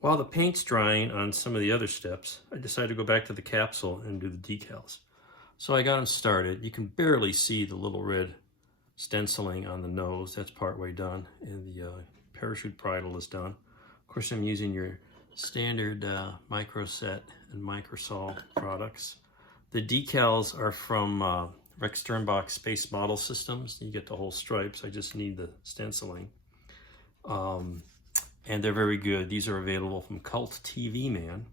While the paint's drying on some of the other steps, I decided to go back to the capsule and do the decals. So I got them started. You can barely see the little red stenciling on the nose. That's partway done. And the parachute bridle is done. Of course, I'm using your standard Microset and Microsol products. The decals are from Rex Sternbach Space Model Systems. You get the whole stripes. I just need the stenciling. And they're very good. These are available from Cult TV Man.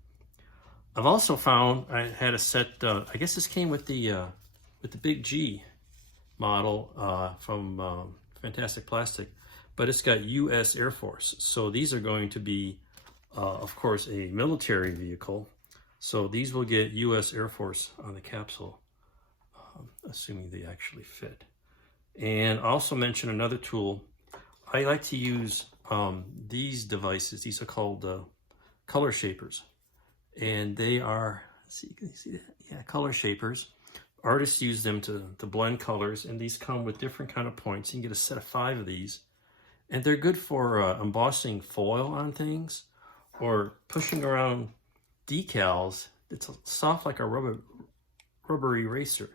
I've also found I had a set. I guess this came with the Big G model from Fantastic Plastic, but it's got U.S. Air Force. So these are going to be, of course, a military vehicle. So these will get U.S. Air Force on the capsule, assuming they actually fit. And I also mention another tool. I like to use these devices. These are called color shapers, and they are, see, can you see that? Yeah, color shapers. Artists use them to blend colors, and these come with different kind of points. You can get a set of 5 of these, and they're good for embossing foil on things or pushing around decals. It's soft like a rubber eraser,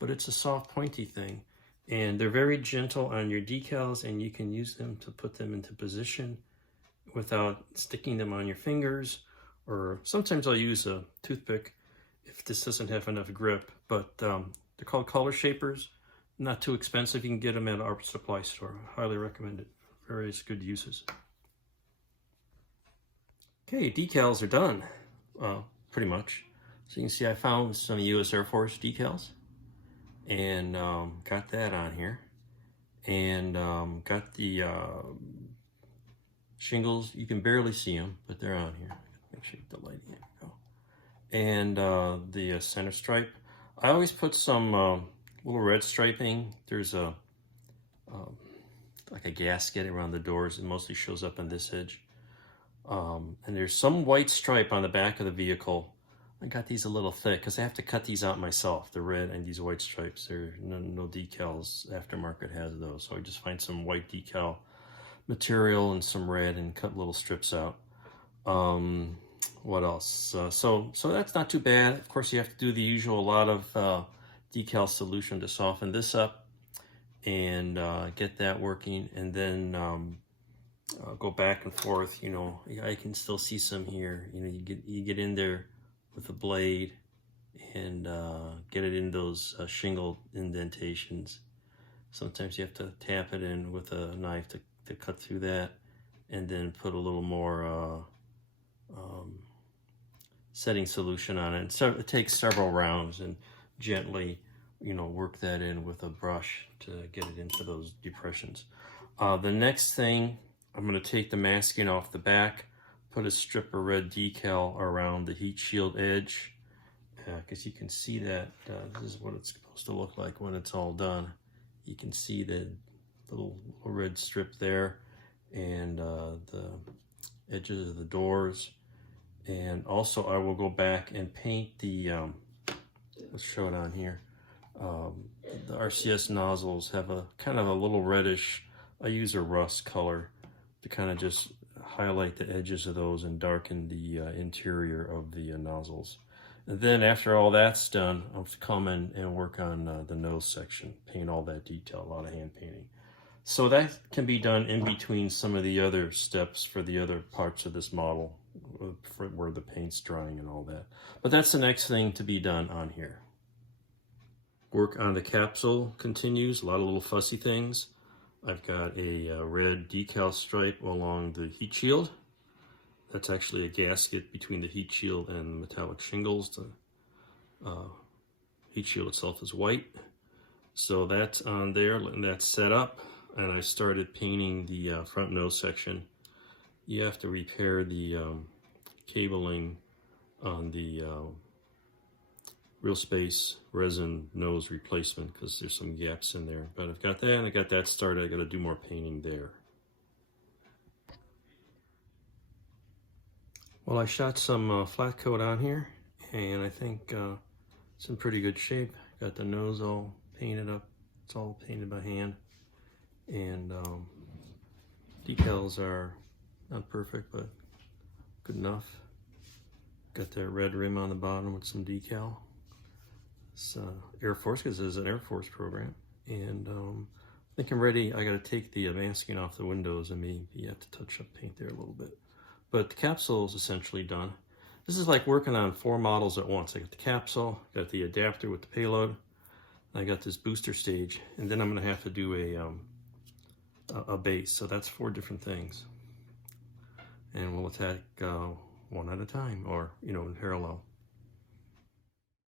but it's a soft pointy thing. And they're very gentle on your decals, and you can use them to put them into position without sticking them on your fingers. Or sometimes I'll use a toothpick if this doesn't have enough grip. But they're called color shapers. Not too expensive. You can get them at an art supply store. Highly recommend it. Various good uses. Okay, decals are done, pretty much. So you can see I found some U.S. Air Force decals. And got that on here, and got the shingles. You can barely see them, but they're on here. Make sure you get the lighting. There we go. And the center stripe. I always put some little red striping. There's a like a gasket around the doors. It mostly shows up on this edge. And there's some white stripe on the back of the vehicle. I got these a little thick because I have to cut these out myself, the red and these white stripes. There are no decals. Aftermarket has those. So I just find some white decal material and some red and cut little strips out. What else? So that's not too bad. Of course, you have to do the usual, a lot of decal solution to soften this up and get that working. And then go back and forth. You know, I can still see some here. You know, you get in there with a blade and get it in those shingle indentations. Sometimes you have to tap it in with a knife to cut through that, and then put a little more setting solution on it. So it takes several rounds, and gently, you know, work that in with a brush to get it into those depressions. The next thing, I'm going to take the masking off the back, put a strip of red decal around the heat shield edge, because you can see that this is what it's supposed to look like when it's all done. You can see the little red strip there, and the edges of the doors. And also I will go back and paint the, let's show it on here. The RCS nozzles have a kind of a little reddish, I use a rust color to kind of just highlight the edges of those and darken the interior of the nozzles. And then after all that's done, I'll come in and work on the nose section, paint all that detail, a lot of hand painting. So that can be done in between some of the other steps for the other parts of this model, for where the paint's drying and all that. But that's the next thing to be done on here. Work on the capsule continues, a lot of little fussy things. I've got a red decal stripe along the heat shield. That's actually a gasket between the heat shield and metallic shingles. The heat shield itself is white. So that's on there, and that's set up. And I started painting the front nose section. You have to repair the cabling on the Real Space resin nose replacement because there's some gaps in there. But I've got that, and I got that started. I got to do more painting there. Well, I shot some flat coat on here, and I think it's in pretty good shape. Got the nose all painted up. It's all painted by hand. And decals are not perfect, but good enough. Got that red rim on the bottom with some decal. It's Air Force, because it's an Air Force program. And I think I'm ready. I got to take the masking off the windows and maybe have to touch up paint there a little bit. But the capsule is essentially done. This is like working on 4 models at once. I got the capsule, got the adapter with the payload, I got this booster stage, and then I'm going to have to do a base. So that's 4 different things. And we'll attack one at a time, or, in parallel.